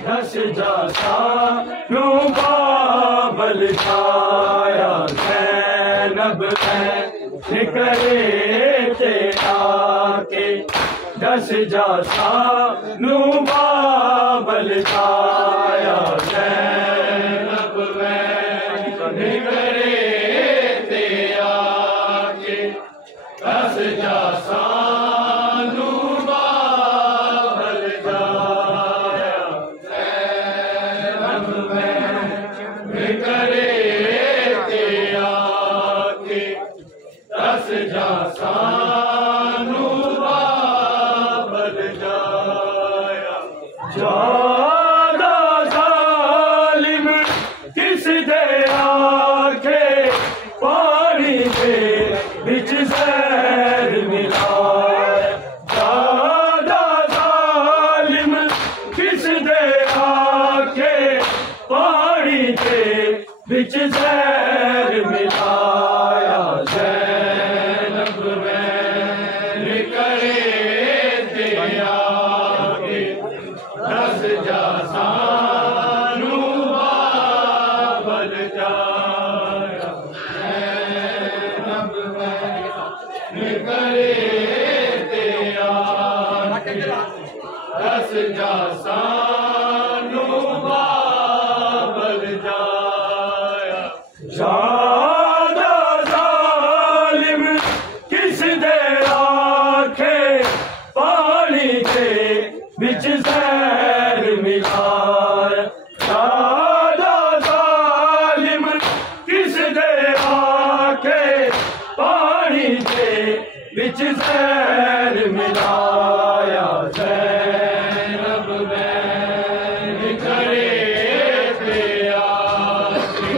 दस जाता नू बाबल छाया ज़ैनब में निकले थे आके। दस जाता नू बाबल छाया ज़ैनब में निकले थे आके। दस जाता ज़्यादा ज़ालिम किस दे आके पानी दे बिच ज़हर मिलाया। ज़्यादा ज़ालिम किस दे आके पानी दे बिच ज़हर मिलाया। ज़ैनब में निकले थे आके। दस जाता नू बाबल छाया ज़ैनब में निकले थे आके। दस जाता नू बाबल छाया। ज़्यादा ज़ालिम किस दे आके पानी दे बिच ज़हर मिलाया। ज़्यादा ज़ालिम किस दे आके पानी दे बिच ज़हर मिलाया। ज़ैनब में निकले थे आके।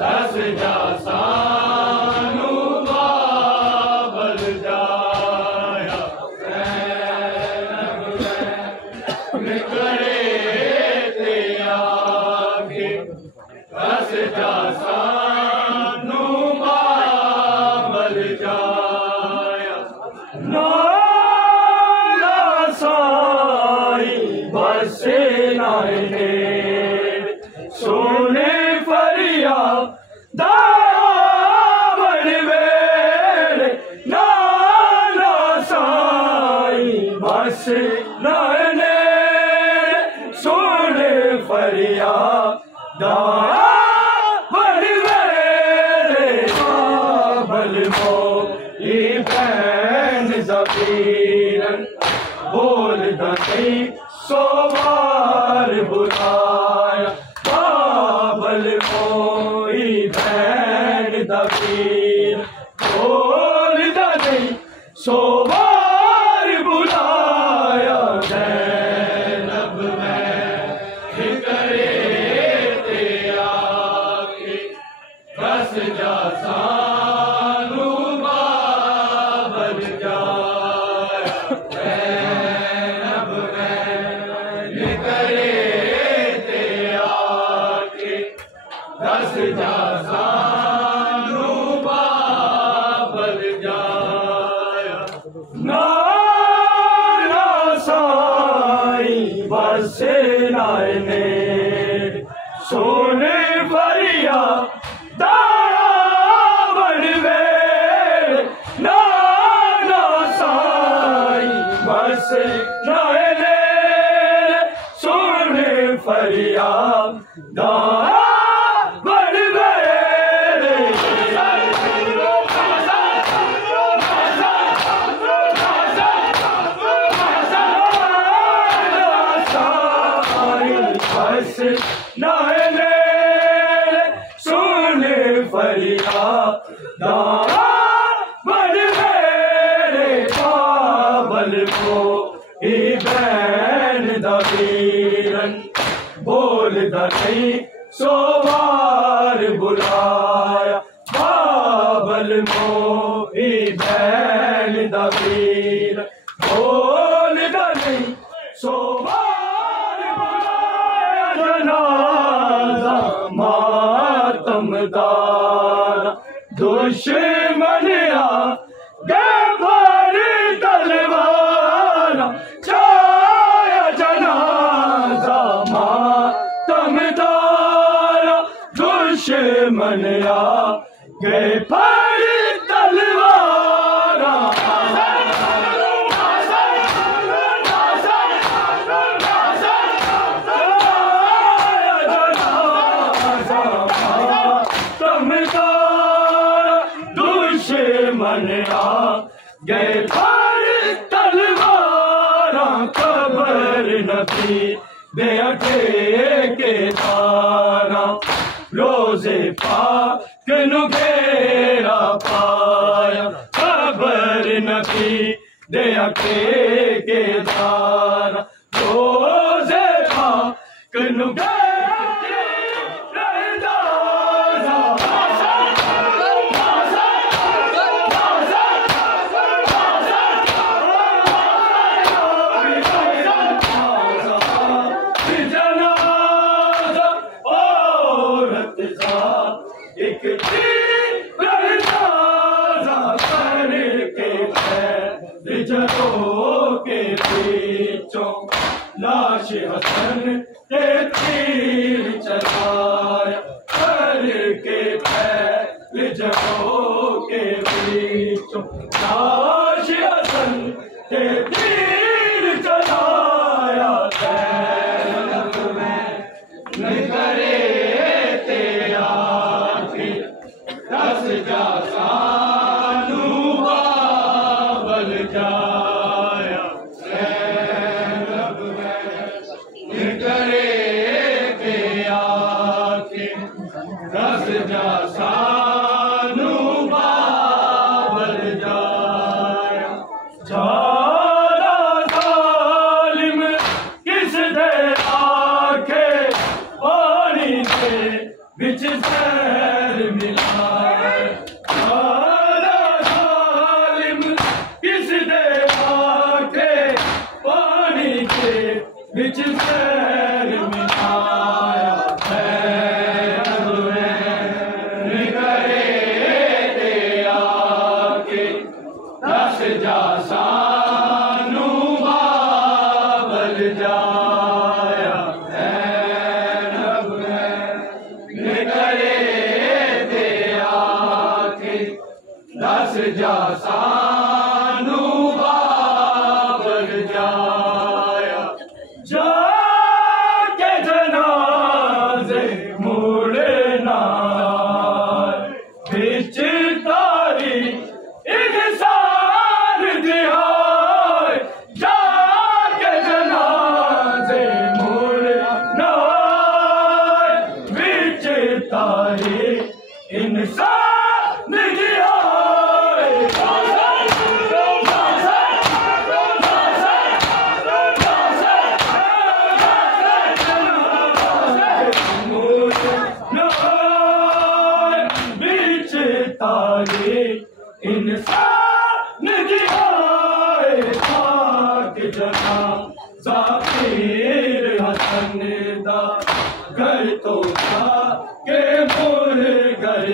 दस जाता नू बाबल छाया ज़ैनब में निकले थे आके। दस जाता नू बाबल छाया। नाला साई बस नाने सोने फरिया दावन वेले। नाला साई बस नाने सोने फरिया दावन वेले। बाबल मोई भैन ज़फ़ीरन बोलदा नहीं सो बार बुलाया। बाबल मोई भैन ज़फ़ीरन बोलदा नहीं सो बार बुलाया। ज़ैनब में निकले थे आके। दस जाता नू बाबल छाया ज़ैनब में निकले थे आके। दस जाता नू बाबल छाया। नाला साई बस नाने सोने फरिया दावन वेले। नाला साई बस नाने सोने फरिया दावन वेले। बस नाने सोने फरिया दावन वेले। बाबल मोई भैन ज़फ़ीरन बोलदा नहीं सो बार बुलाया। बाबल मोई भैन ज़फ़ीरन बोलदा नहीं सो बार बुलाया। जनाज़ा मातमदार दुश्मन आ गए भर तलवार। दुश्मन आ गए पर तलवारा खबर नबी दे के तारा रोजे पाक नु घेरा पाया खबर नबी दे के तारा रोजे पाक नु के बीचों लाश हसन के तीर चलाया करके फैल जगहों के बीचों लाश हसन के तीर चलाया न करे तेरा रस जा सानू बाबल जाया करे के आके रस जा सानू बाबल जाया ज्यादा जालिम किस दे आके पानी के बिच जहर मिला ज्यादा जालिम किस दे आके पानी के बिच जहर मिलाया करे ते आके दस जा सानू बाबल जाया करे ते आके दस जा सानू बाबल जाया जाके जनाजे मुड़ना बिच तारी इंसान दिहाय जाके जनाजे मुड़ना बिच तारी इंसान दिहाय तारे इंसान दिहाए पाक जना ज़ाकिर हसन दा घर तो था के मोर घर